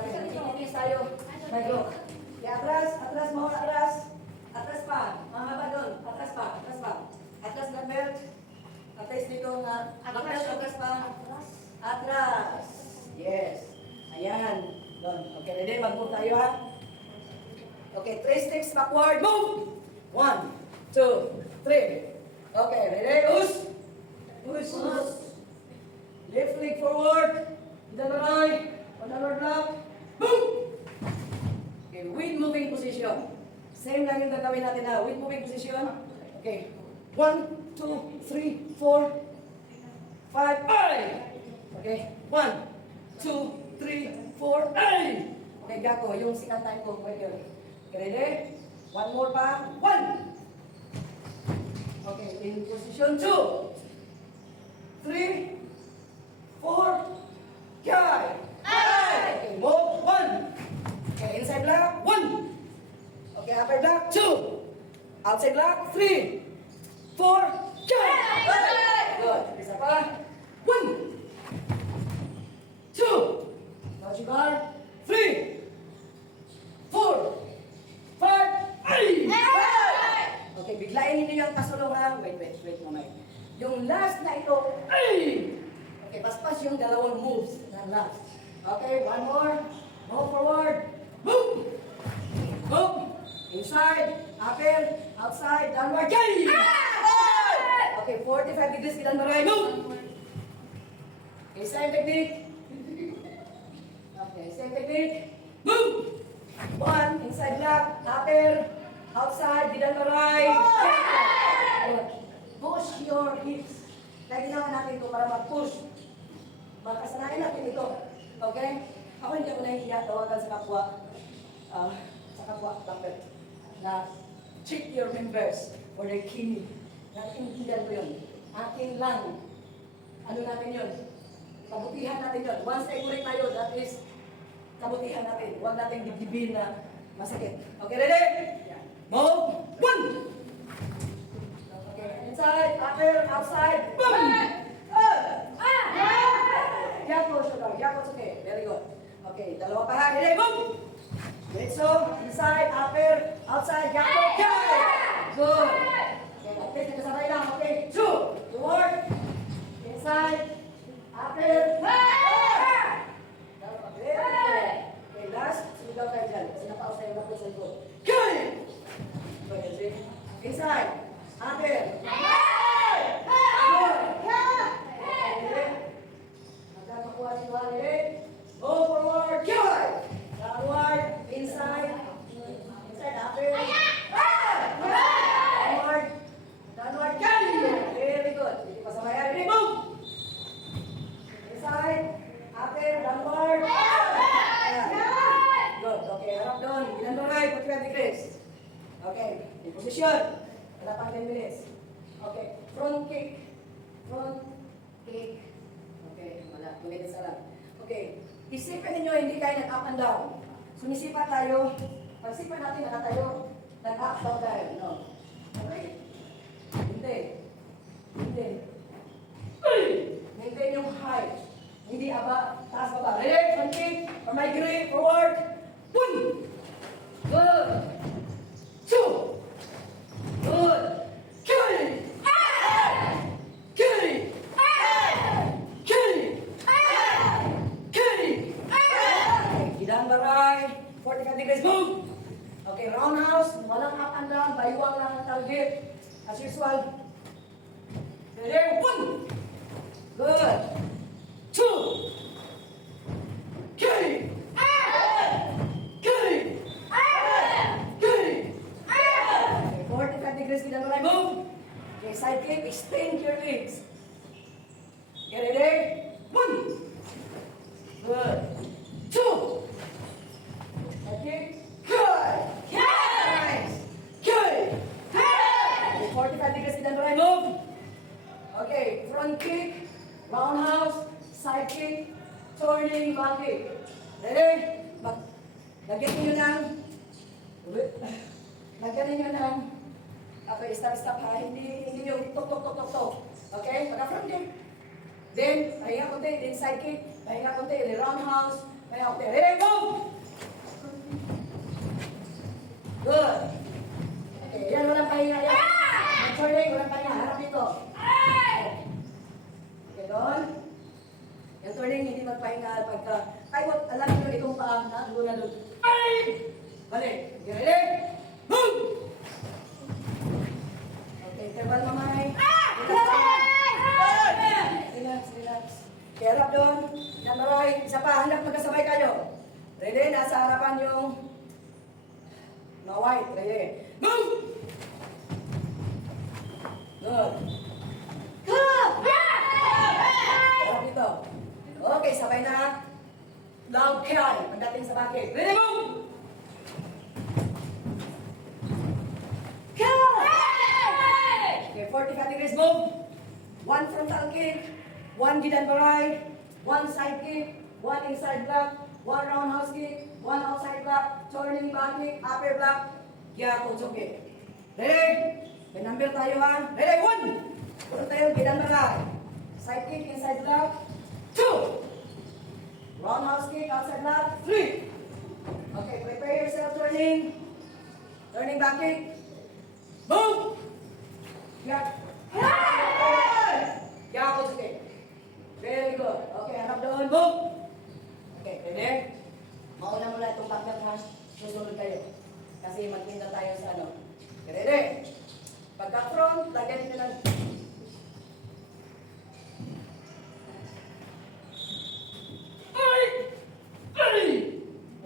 natin. Titis tayo. Medyo. Atras mo, atras. Atras pa. Mahaba doon. Atras pa. Atras na belt. Atras dito na. Atras pa. Atras. Yes. Ayan. Doon. Okay, ready? Mag-move tayo ha. Okay, 3 steps backward. Move! 1, 2, 3. Okay, ready? Push. Left leg forward. Right. Another block. Move! Okay, with moving position. Same lang yung gagawin natin na. With moving position. Okay. 1, 2, 3, 4, 5, ay! Okay. 1, 2, 3, 4, ay! Okay, gako. Yung second time ko. Wait yun. Okay, ready? One more pa. 1! Okay, in position 2, 3, 4, okay. Okay, move 1. Okay, inside block 1. Okay, upper block 2. Outside block 3, 4, okay. Good. Isa pa. 1, 2. Dodgy bar. 3, 4, 5. Ay! Okay, biglain ninyo yung pasulong ha. Wait, mamay. Yung last na ito, ay! Okay, paspas yung dalawang moves na last. Okay, one more. Move forward. Move! Move! Inside, upper, outside, downward. Yay! Okay, 45 degrees kita maray. Move! Okay, same technique. Okay, same technique. Move! 1, inside block, upper, outside, didn't arrive. Push your hips. Kaya ginawa natin ito para mag-push. Magkasanayan natin ito. Okay? Ako hindi ako nahihiya tawagan sa kapwa, doctor, na check your members for their kidney. Naintindihan ko yun. Akin lang. Ano natin yun? Kabutihan natin yun. Once ay correct tayo, that is kabutihan natin. Huwag natin dibdibin na masakit. Okay, ready? Move. 1. Okay, inside, upper, outside. Boom! Yako, okay. Very good. Okay, dalawa pa ha. Ready? Move! Let's go. Inside, upper, outside. Yako. Okay! Good. Okay, okay, nakasabay lang. Okay, 2. Forward. Inside, upper. Okay, last. Sumigaw tayo dyan. Sinapaos tayo na po sa likod. Okay! Inside. Upper. Magkakakuha si Wally. Move forward. Downward. Inside. Inside. Upper. Downward. Downward. Very good. Hindi pa samayan. Move. Inside. Upper. Downward. Good. Okay. Harap doon. Ilan doon ay? 45 degrees. Okay. In position. Wala pang 10 minutes. Okay. Front kick. Front kick. Okay. Wala. 2 minutes na lang. Okay. Isipin ninyo, hindi kayo nag-up and down. Sumisipa tayo. Pagsipan natin, nakatayo. Nag-up, down tayo. No. Okay? Hindi. Maintain yung height. Hindi aba, taas baba. Ready? Front kick. Or migrate. Forward. 1. Good. 2. Good. Carry. Carry. Carry. Carry. Hidang baray. 45 degrees. Move. Okay, roundhouse. Walang up and down. Baywang lang ang target. As usual. Ready? 1. Good. 2. Carry. Carry. Carry. 45 degrees kita mulai move. Okay, side kick, extend your legs. Get ready? 1. Good. 2. Side kick. Good. Nice. Good. Okay, 45 degrees kita mulai move. Okay, front kick, roundhouse, side kick, turning, back kick. Ready? Lagyan niyo ng okay, stop ha. Hindi yung tok. Okay? Pagka-front kick. Then, pahinga konti. Then side kick. Pahinga konti. Then roundhouse. Pahinga konti. Ready? Go! na doon na doon. Ay! Balik. Okay, ready? Move! Okay, interval mamay. Relax, relax. Okay, harap doon. Namaroy. Isa pa, hanap magkasabay kayo. Ready? Nasa harapan yung mga white. Ready? Move! Good. Good! Harap dito. Okay, sabay na. Loud cry. Pagdating sa bakit. Ready? Move! Okay, 45 degrees move. One frontal kick, one gidan baray, one side kick, one inside block, one roundhouse kick, one outside block, turning back kick, upper block, gyapon kick. Ready? May number tayo ha. Ready? One! Puro tayo gidan baray. Side kick, inside block. Two! Roundhouse kick, outside block. Three! Okay, prepare yourself turning. Turning back kick. Move! Yeah. Yeah, coach. Okay. Very good. Okay, harap doon. Move! Okay, ready? Mauna muna itong backup ha. Susunod kayo. Kasi magpinda tayo sa ano. Okay, ready? Pagka front, lagyan nyo lang.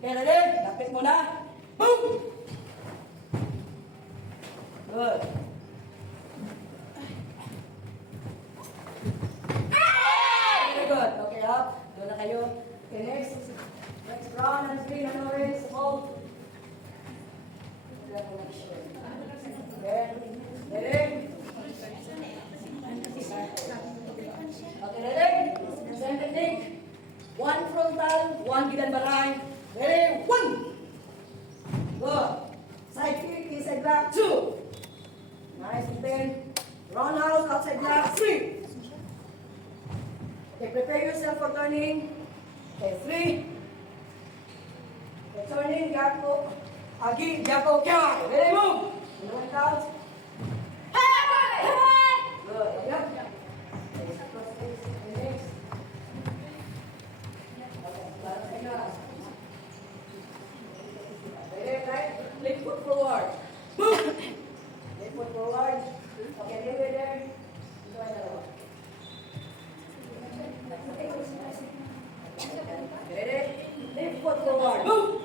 Okay, ready? Lapit muna. Move! Good. Very good. Okay, up. Doon na kayo. Okay, next. Next, brown and green and orange. Hold. Okay. Ready? Okay, ready? Same technique. One frontal, one gidan baray. Ready? One. Good. Side kick, inside block, two. Nice and then. Roundhouse, outside block, three. Okay, prepare yourself for turning. Okay, three. Okay, turning, Jacko. Agi, Jacko, Kya. Ready, move. One count. Good. Yep. Okay, cross face, next. Okay, right? Lift foot forward. Move. Lift foot forward. Okay, leave it there. Ito ay dalawa. Okay, ready? Lift foot forward. Move.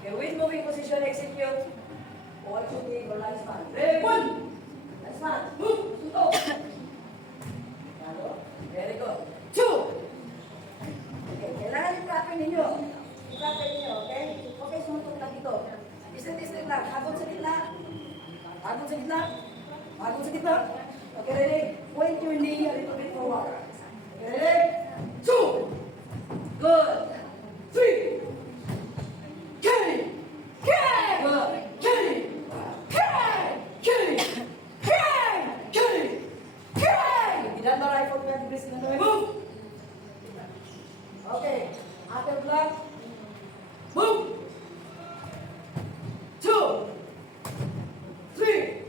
Okay, with moving position, execute. All shooting or last man. Ready? One. Last man. Move. Go. Very good. Two. Okay, kailangan yung trapin ninyo. Trapin ninyo, okay? Okay, sumunod lang dito. Distant lang. Agod sa gitna. Agod sa gitna. Agod sa gitna. Okay, ready? Point your knee a little bit forward. Okay, ready? Two. Good. Three. Carry. Carry. Good. Carry. Carry. Carry. Carry. Carry. Carry. Gidan baray for 20 degrees. Move. Okay. Upper block. Move. Two. Three.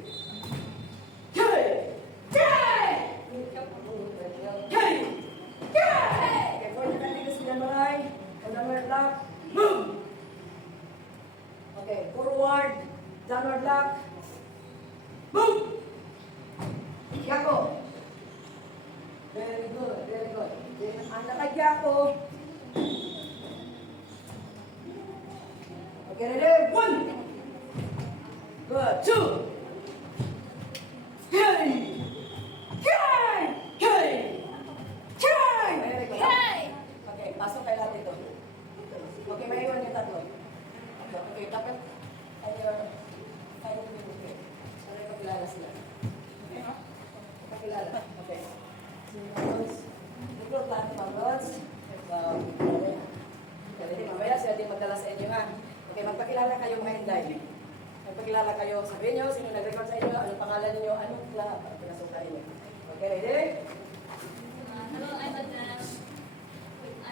Carry. Carry. Carry. Carry. Okay, 45 degrees gidan baray. Downward block. Move. Okay, forward. Downward block. Move. Jacko. Very good, very good. Ang nakajako. Okay, ready? One. Good. Two. Carry. Carry. Carry. Carry. Very good. Okay, pasok kayo lahat dito. Okay, may iwan yung tatlo. Okay, dapat tayo pinipili. Sorry, pakilala sila. Okay? Pakilala. Okay. Dito, plan ng mga rods. Okay, mamaya siya din magdala sa inyo ha. Okay, magpakilala kayo mga Inday. Magpakilala kayo, sabihin nyo, sino nag-record sa inyo, anong pangalan niyo, anong lahat para pinasok inyo. Okay, ready? Hello, I'm Adnan.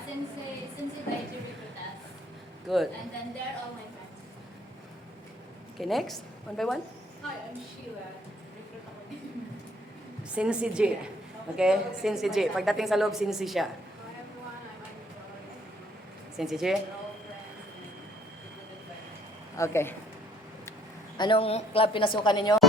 Sensei Daiji recruit us. Good. And then they're all my friends. Okay, next. One by one. Hi, I'm Sheila. Recruit ako din. Sinsi J. Okay? Sinsi J. Pagdating sa loob, Sinsi siya. Hi everyone, I'm Anita. Sinsi J. We're all friends. Okay. Anong club pinasukan ninyo?